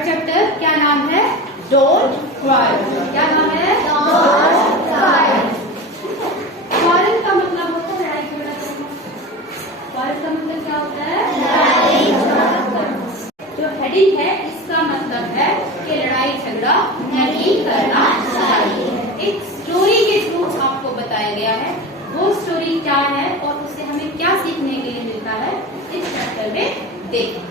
Third chapter क्या नाम है? Don't quarrel. क्या नाम है? Don't quarrel. क्वारल का मतलब होता है लड़ाई झगड़ा करना। क्वारल का मतलब क्या होता है? लड़ाई झगड़ा। जो हेडिंग है इसका मतलब है कि लड़ाई झगड़ा नहीं करना चाहिए। एक स्टोरी के थ्रू आपको बताया गया है, वो स्टोरी क्या है और उससे हमें क्या सीखने के लिए मिलता है इस चैप्टर में देखें।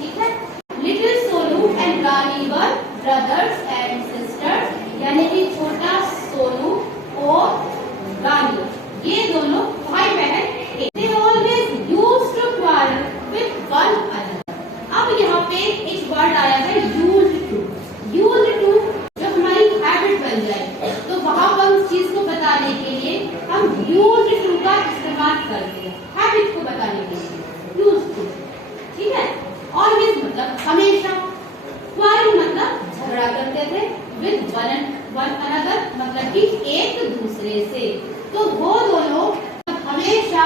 ठीक है। Little Sonu and Rani were brothers and sisters, यानी कि छोटा सोनू और रानी ये दोनों भाई बहन थे। They always used to quarrel with one another। अब यहाँ पे एक वर्ड आया है used to। used to जब हमारी हैबिट बन जाए तो वहां पर उस चीज को बताने के लिए हम used to का इस्तेमाल करते हैं, हैबिट को बताने के लिए used to। ठीक है। ऑलवेज मतलब हमेशा, क्वारल मतलब झगड़ा करते थे, विद वन अनदर मतलब कि एक दूसरे से। तो वो दोनों हमेशा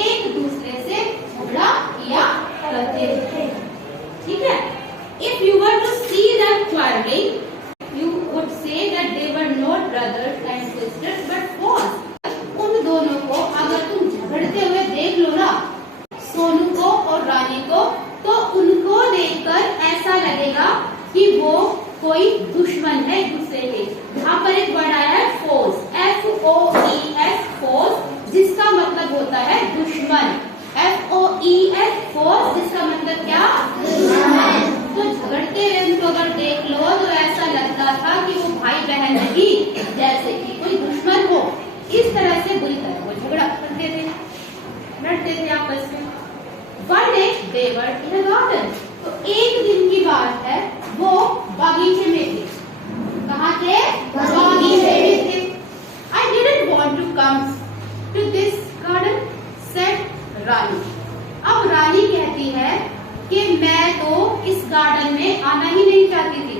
एक दूसरे से झगड़ा किया करते थे। ठीक है। If you were to see them quarrelling you would say that they were not brothers and sisters but was. उन दोनों को अगर तुम झगड़ते हुए देख लो ना, सोनू को और रानी को, तो उनको देखकर ऐसा लगेगा कि वो कोई दुश्मन है एक दूसरे के। यहाँ पर एक वर्ड आया है फोर्स, FOES फोर्स, जिसका मतलब होता है दुश्मन। FOES फोर्स जिसका मतलब क्या? दुश्मन। तो झगड़ते हुए उनको अगर देख लो तो ऐसा लगता था कि वो भाई बहन नहीं, जैसे कि कोई दुश्मन हो। इस तरह से बुरी तरह वो झगड़ा करते थे, लड़ते थे आपस में। One day they were in a garden। तो एक दिन की बात है, वो बागीचे में थे। कहाँ थे? बागीचे में थे। I didn't want to come to this garden, said रानी। अब रानी कहती है कि मैं तो इस गार्डन में आना ही नहीं चाहती थी।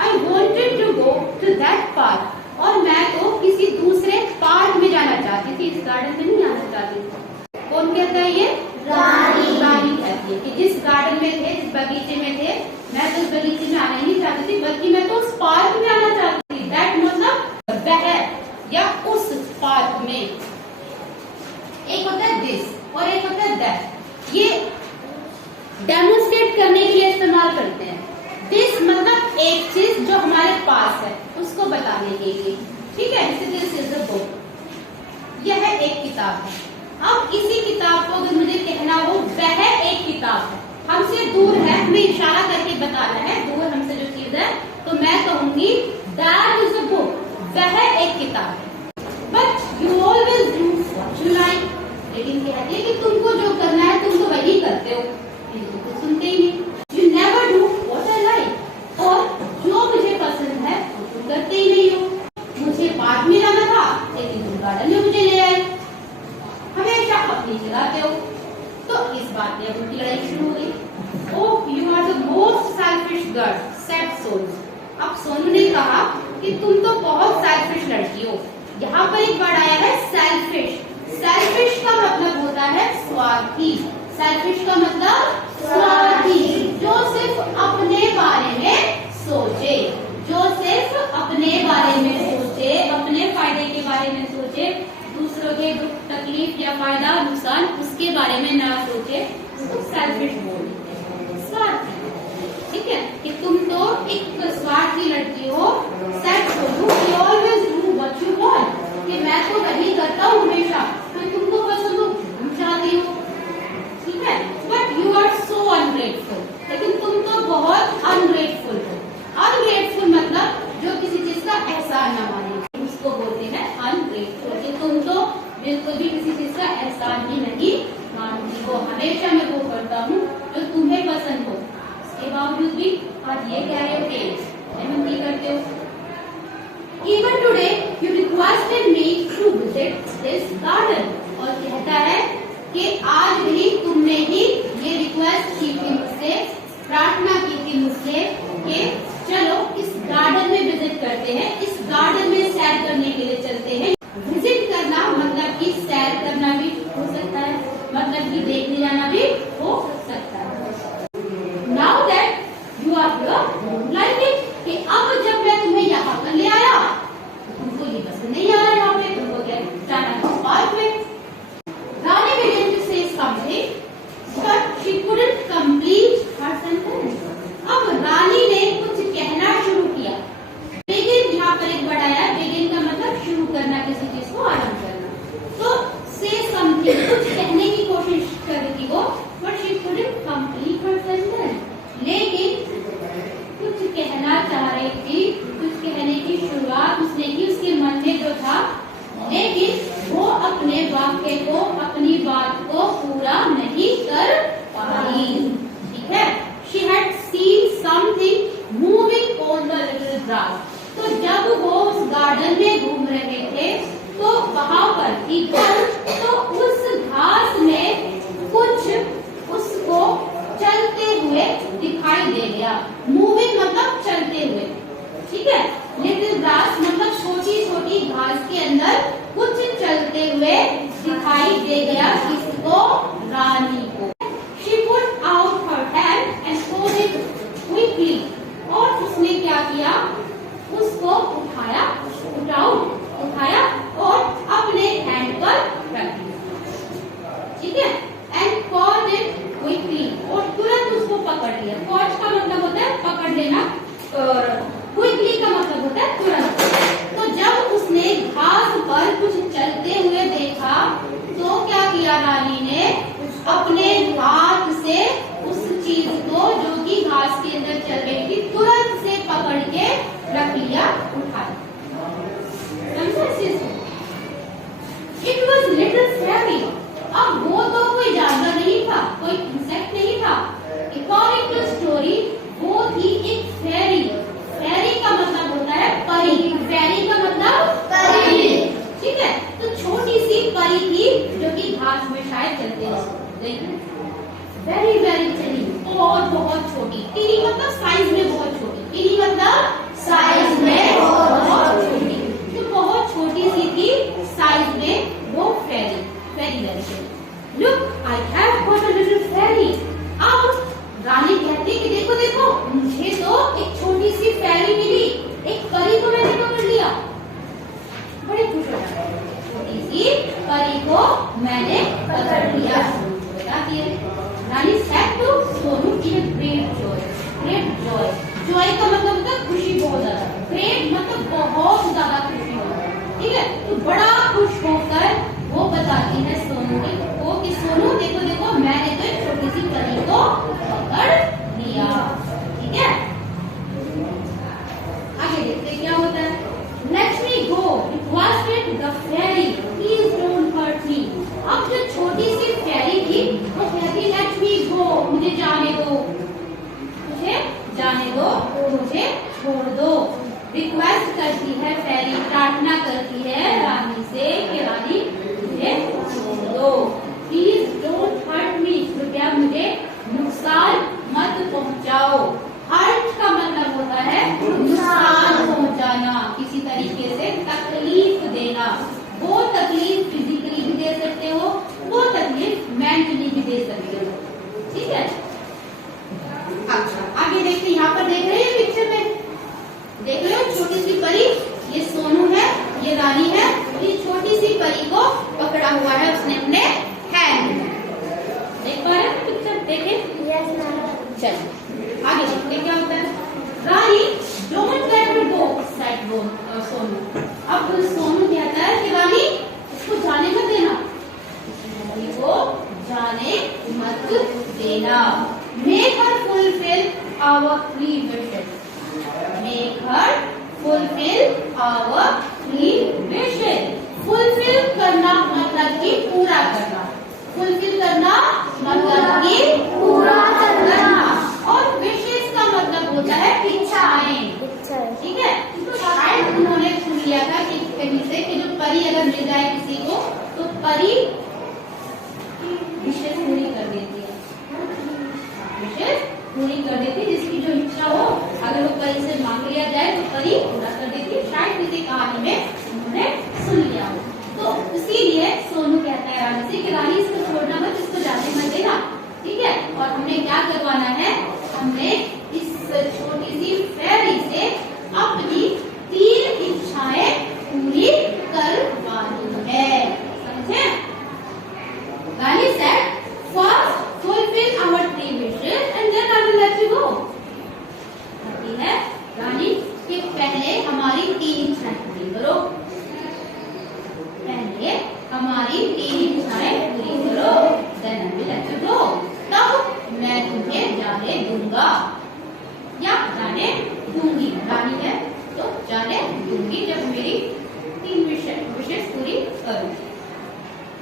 I wanted to go to that park। और मैं तो किसी दूसरे पार्क में जाना चाहती थी, इस गार्डन में नहीं आना चाहती थी। कौन कहता है ये? रानी। रानी कहती है कि जिस गार्डन में थे, जिस बगीचे में थे, मैं तो उस बगीचे में आना ही नहीं चाहती थी, बल्कि मैं तो उस पार्क में आना चाहती थी। दैट मतलब वह या उस पार्क में। एक होता है दिस और एक होता है दैट। ये डेमोन्स्ट्रेट करने के लिए इस्तेमाल करते हैं। दिस मतलब एक चीज जो हमारे पास है उसको बताने के लिए। ठीक है। This is the book. यह एक किताब है। अब इसी किताब को अगर मुझे कहना हो वह एक किताब है, हमसे दूर है, हमें इशारा करके बताना है दूर हमसे जो चीज है, तो मैं कहूंगी दैट इज अ बुक, वह एक किताब है। But you always do what you like. लेकिन कहती है कि तुमको जो करना है तुम तो वही करते हो, तुम तो सुनते ही नहीं। You never do what I like. और जो मुझे पसंद है वो तुम करते ही नहीं हो। मुझे पार्क में जाना था लेकिन तुम गार्डन में मुझे ले आए, हमेशा अपनी चलाते हो। तो इस बात में उनकी लड़ाई शुरू हो गई। Oh you are the most selfish girl, said Sonu. अब सोनू ने कहा कि तुम तो बहुत सेल्फिश लड़की हो। यहाँ पर एक वर्ड आया है सेल्फिश। सेल्फिश का मतलब होता है स्वार्थी। सेल्फिश का मतलब स्वार्थी, जो सिर्फ अपने बारे में सोचे, जो सिर्फ अपने बारे में सोचे, अपने फायदे के बारे में सोचे, दूसरों के दुख तकलीफ या फायदा नुकसान उसके बारे में ना सोचे, उसको सेल्फिश बोलते हैं, स्वार्थी। ठीक है। कि तुम तो एक स्वार्थी लड़की हो। Said Sonu, you always do what you want. कि मैं तो वही करता हूँ हमेशा, तो तुमको पसंद हो तुम चाहती हो। ठीक है। But you are so ungrateful. लेकिन तुम तो बहुत अनग्रेटफुल हो। अनग्रेटफुल मतलब जो किसी चीज का एहसान न माने, उसको बोलते हैं अनग्रेटफुल। कि तुम तो बिल्कुल भी किसी चीज का एहसान ही नहीं मानती हो, हमेशा मैं वो करता हूँ जो तुम्हें पसंद हो, उसके बावजूद भी आज ये कह रहे हो कि हम ये करते हो। Even today you requested me to visit this garden। और कहता है कि आज भी तुमने ही ये रिक्वेस्ट की थी मुझसे, प्रार्थना की थी मुझसे कि चलो इस गार्डन में विजिट करते हैं, इस गार्डन में सैर करने के लिए चलते हैं। विजिट करना मतलब कि सैर करना भी हो सकता है, मतलब कि देखने जाना भी हो सकता है। Now that you are here, grass. तो जब वो उस गार्डन में घूम रहे थे तो वहां पर इधर तो उस घास में कुछ उसको चलते हुए दिखाई दे गया। मूविंग मतलब चलते हुए, ठीक है। लिटिल ग्रास मतलब छोटी छोटी घास के अंदर कुछ चलते हुए दिखाई दे गया। किसको? रानी को। She put out her hand and pulled it quickly. और उसने क्या किया? उसको उठाया और अपने हैंड पर रख दिया, ठीक है। एंड caught it quickly, और तुरंत उसको पकड़ लिया। caught का मतलब होता है पकड़ लेना और quickly का मतलब होता है तुरंत। तो जब उसने घास पर कुछ चलते हुए देखा तो क्या किया रानी ने? अपने हाथ से उस चीज को जो कि घास के अंदर चल रही थी तुरंत से पकड़ के रख लिया, उठाया। समझा इस चीज को? It was little fairy. अब वो तो कोई जानवर नहीं था, कोई इंसेक्ट नहीं था। According to story, वो थी एक फेरी। फेरी का मतलब होता है परी। फेरी का मतलब परी, ठीक है। तो छोटी सी परी थी जो कि घास में शायद चलते रही। वेरी वेरी टिनी, बहुत छोटी। टिनी मतलब साइज में बहुत छोटी। टिनी मतलब साइज में बहुत छोटी। तो बहुत छोटी सी थी साइज में वो fairy. Very very tiny. Look, I have got a little fairy. अब रानी कहती कि देखो देखो, मुझे तो एक छोटी सी फेरी मिली, एक परी को मैंने पकड़ लिया। बड़े खुश हो जाते हैं। छोटी सी परी को मैंने पकड़ लिया। बताती है रानी said to Sonu in great joy. Great joy. Joy का मतलब होता है खुशी, बहुत ज्यादा। Great मतलब बहुत ज्यादा खुशी होना, ठीक है। तो बड़ा खुश होकर वो बताती है सोनू को कि सोनू देखो देखो, मैंने तो एक छोटी सी परी को पकड़ लिया, ठीक है। आगे देखते क्या होता है। Let me go, requested the fairy. Please don't hurt me. अब जो छोटी सी फेरी थी वो कहती लेट मी गो, मुझे जाने दो, मुझे जाने दो, मुझे छोड़ दो। रिक्वेस्ट करती है फेरी, प्रार्थना करती है रानी से कि रानी मुझे छोड़ दो। प्लीज डोंट हर्ट मी, कृपया मुझे नुकसान मत पहुंचाओ। हर्ट का मतलब होता है नुकसान पहुंचाना, किसी तरीके से तकलीफ देना। वो तकलीफ फिजिकली भी दे सकते हो, वो तकलीफ मेंटली भी दे सकते हो, ठीक है। अच्छा आगे देखते, यहाँ पर देख रहे हैं पिक्चर में, देख रहे हो छोटी सी परी, ये सोनू है, ये रानी है। ये छोटी सी परी को पकड़ा हुआ है उसने अपने हैंड में। देख पा रहे हैं पिक्चर? देखे? चलिए आगे देखते क्या होता है। Rani don't let her go said Sonu. अब सोनू कहता है कि रानी इसको जाने मत देना, रानी को जाने मत देना। Make her fulfil our 3 wishes. Make her fulfil our 3 wishes. Fulfil करना मतलब कि पूरा करना। फुलफिल करना मतलब कि पूरा करना। और विशेष का मतलब होता है इच्छाएं, ठीक है। तो शायद उन्होंने सुन लिया था कि कहीं से कि जो परी अगर मिल जाए किसी को तो परी विशेष पूरी कर देती है, विशेष पूरी कर देती है। जिसकी जो इच्छा हो अगर वो परी से मांग लिया जाए तो परी पूरा कर देती है। शायद किसी कहानी में उन्होंने सुन लिया हो। तो इसीलिए सोनू कहता है रानी से कि रानी इसको छोड़ना मत, इसको जाने मत देना, ठीक है। और हमने क्या करवाना है, हमने इस छोटी सी फेरी से अपनी 3 इच्छाएं पूरी करवानी है, समझे। रानी said, first fulfill our 3 wishes and then I will let you go. कहती है रानी कि पहले हमारी 3 इच्छाएं पूरी करो, पहले हमारी 3 इच्छाएं पूरी करो, then I will let you go. तब मैं तुम्हें जाने दूंगा या जाने दूंगी। रानी है तो जाने दूंगी जब मेरी 3 विशेष पूरी करूंगी।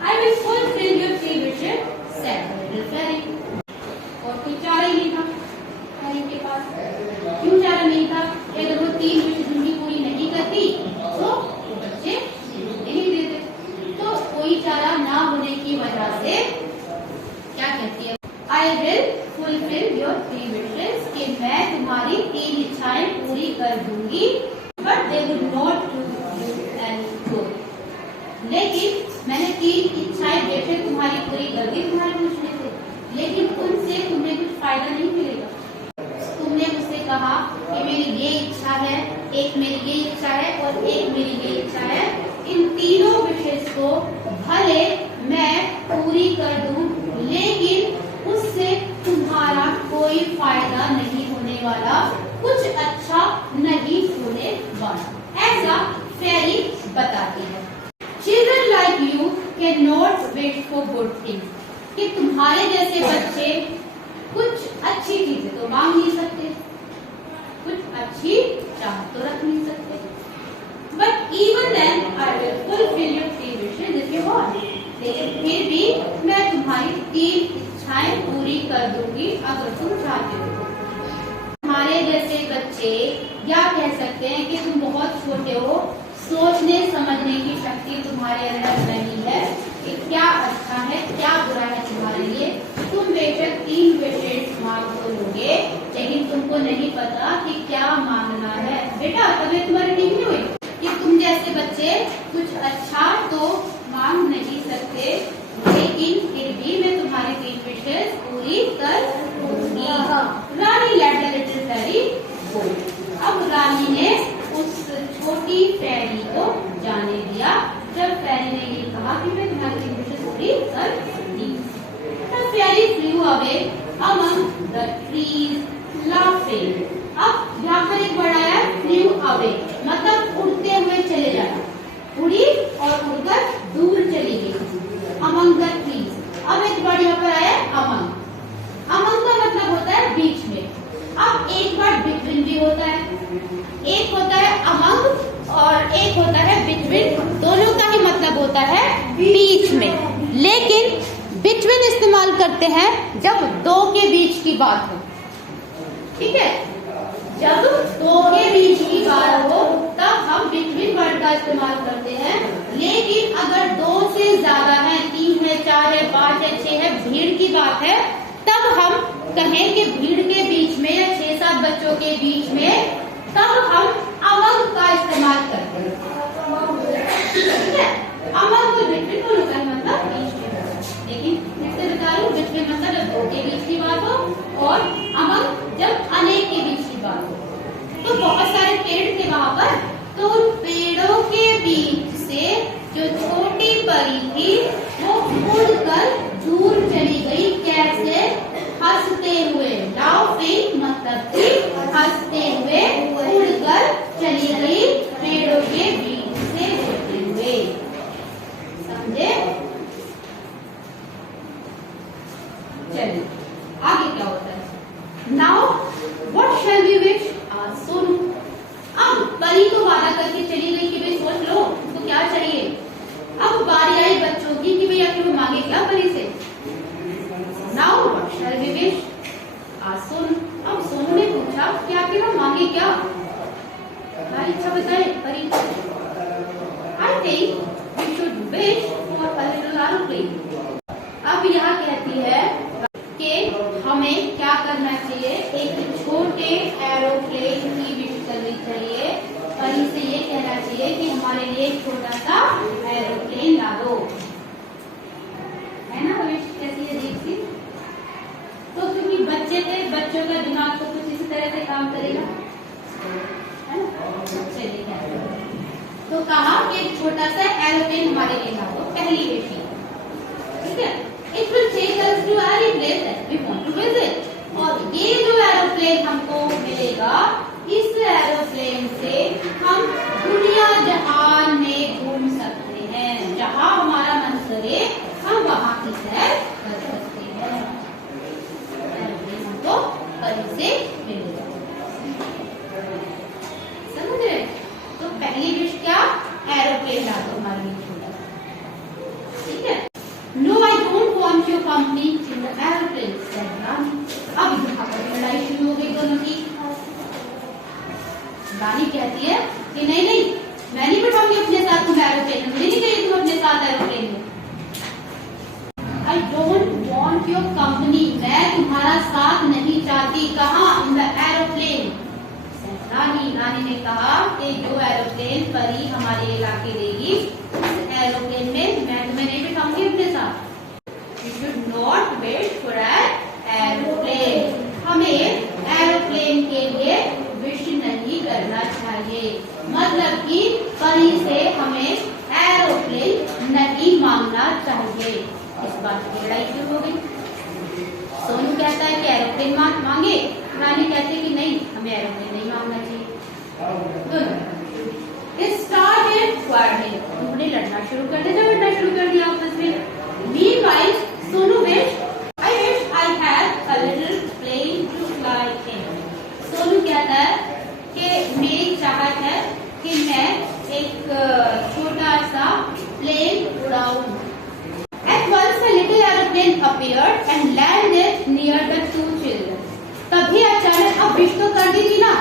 I will fulfill your 3 wishes, said the little fairy. और कोई चारा ही नहीं था फेरी के पास। क्यों चारा नहीं था? अगर वो 3 विशेष तुम्हारी 3 इच्छाएं पूरी कर दूंगी, but they would not do any good. लेकिन मैंने 3 इच्छाएं बेशक तुम्हारी पूरी कर दी तुम्हारे पूछने से, लेकिन उनसे तुम्हें कुछ फायदा नहीं मिलेगा। तुमने मुझसे कहा कि मेरी ये इच्छा है, एक मेरी ये इच्छा है और एक मेरी ये इच्छा है। इन तीनों विशेष को भले मैं पूरी कर दूं, लेकिन उससे तुम्हारा कोई फायदा नहीं होने वाला, कुछ अच्छा नहीं होने वाला, ऐसा फेरी बताती है। Children like you cannot wait for good things, कि तुम्हारे जैसे बच्चे कुछ अच्छी चीजें तो मांग नहीं सकते, कुछ अच्छी चाह तो रख नहीं सकते। But even then I will fulfill your 3 wishes if you want. लेकिन फिर भी मैं तुम्हारी 3 इच्छाएं पूरी कर दूंगी अगर तुम चाहते हो। तुम्हारे जैसे बच्चे या कह सकते हैं कि तुम बहुत छोटे हो, सोचने समझने की शक्ति तुम्हारे अंदर नहीं है कि क्या अच्छा है क्या बुरा है तुम्हारे लिए। तुम बेशक 3 विशेष मांग तो लोगे, लेकिन तुमको नहीं पता कि क्या मांगना है। बेटा कभी तुम्हारी ठीक नहीं हुई कि तुम जैसे बच्चे कुछ अच्छा तो मांग नहीं सकते, लेकिन फिर भी मैं तुम्हारी 3 विशेष पूरी कर दूंगी। रानी लेट द लिटिल फेरी गो। अब रानी ने उस छोटी फेरी को जाने दिया। जब फेरी ने ये कहा कि मैं तुम्हारी 3 विशेष पूरी कर दी, तब फेरी फ्लेw away among the trees laughing। अब यहाँ पर एक वर्ड आया फ्लेw away, मतलब उड़ते हुए चले जाना, उड़ी और उड़कर दूर चली गई। among the trees, अब एक वर्ड यहाँ पर आया among। among का मतलब होता है बीच में। अब एक वर्ड between भी होता है, एक होता है among और एक होता है between, दोनों का ही मतलब होता है बीच में। लेकिन between इस्तेमाल करते हैं जब दो के बीच की बात हो, ठीक है, जब दो के बीच की बात हो तब हम between वर्ड का इस्तेमाल करते हैं। लेकिन अगर 2 से ज्यादा है, 3 है, 4 है, 5 है, 6 है, भीड़ की बात है, तब हम कहें कि भीड़ के बीच में या 6-7 बच्चों के बीच में, तब हम among का इस्तेमाल करते हैं, ठीक है। among तो between दोनों का मतलब बीच में, लेकिन फिर से बता रही हूँ between मतलब जब 2 के बीच की बात हो और among जब अनेक के बीच की बात हो। तो बहुत सारे पेड़ थे वहां पर, तो उन पेड़ों के बीच से जो छोटी परी थी वो उड़कर दूर चली गई। कैसे? हंसते हुए। लाउफिंग मतलब कि हंसते हुए उड़कर चली गई पेड़ों के बीच से होते हुए। समझे? चलिए आगे क्या होता है। Now what shall we wish? Sonu. अब परी तो वादा करके चली गई कि भाई सोच लो तो क्या चाहिए। अब बारी आई बच्चों की कि भाई आखिर वो मांगे क्या परी से। Now what shall we wish? Sonu. अब सोनू ने पूछा कि आखिर हम मांगे क्या, हमारी इच्छा बताए परी। I think we should wish for a little aeroplane. अब यहाँ कहती है कि हमें क्या करना चाहिए, एक छोटे एरोप्लेन की विश करनी चाहिए। परी से ये कहना चाहिए कि हमारे लिए एक छोटा सा एरोप्लेन ला दो, है ना। विश कैसी है अजीब सी। तो क्योंकि बच्चे थे, बच्चों का दिमाग तो कुछ इसी तरह से काम करेगा, है ना। चलिए क्या तो कहा कि एक छोटा सा एरोप्लेन हमारे लिए ला दो, पहली विश, ठीक है। It will take us to any place that we want to visit। और ये जो एरोप्लेन हमको मिलेगा, इस एरोप्लेन से हम दुनिया जहान में घूम सकते हैं, जहां हमारा मन करे हम वहां की सैर कर सकते हैं। एरोप्लेन हमको परी से मिलेगा, समझ रहे। तो पहली विश क्या? एरोप्लेन ला दो हमारे लिए छोटा, ठीक है। No, I don't want your company in the airplane, said Rani। अब यहाँ पर लड़ाई शुरू हो गई दोनों की। रानी कहती है कि नहीं नहीं, मैं नहीं बैठाऊंगी अपने साथ तुम एरोप्लेन में, मुझे नहीं चाहिए तुम अपने साथ एरोप्लेन में। I don't want your company, मैं तुम्हारा साथ नहीं चाहती। कहाँ? In the airplane, नानी ने कहा कि जो एरोप्लेन परी हमारे इलाके देगी उस एरोप्लेन में मैं तुम्हें नहीं बिठाऊंगी अपने साथ। You should not wait for aeroplane. हमें एरोप्लेन के लिए विश नहीं करना चाहिए, मतलब कि परी से हमें एरोप्लेन नहीं मांगना चाहिए। इस बात की लड़ाई शुरू हो गई। सोनू कहता है कि एरोप्लेन मांगे, रानी कहती है कि नहीं, हमें एरोप्लेन नहीं मांगना चाहिए। उन्होंने लड़ना शुरू कर दिया, झगड़ना शुरू कर दिया आपस में। Meanwhile, Sonu I wish I had a little plane to fly in. Sonu कहता है कि मेरी चाहत है कि मैं एक छोटा सा plane उड़ाऊं। At once a little aeroplane appeared and landed near the two children. तभी अचानक अब विश तो कर दी थी ना,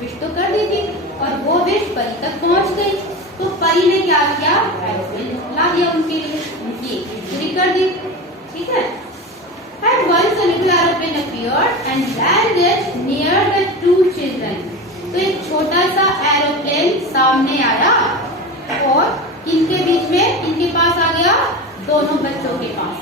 विश तो कर दी थी और वो विश परी तक पहुंच गई। तो परी ने क्या किया, एरोप्लेन ला दिया उनके लिए, उनकी पूरी कर दी। ठीक है। At once a little aeroplane appeared and landed near the two children. तो एक छोटा सा एरोप्लेन सामने आया और इनके बीच में, इनके पास आ गया, दोनों बच्चों के पास।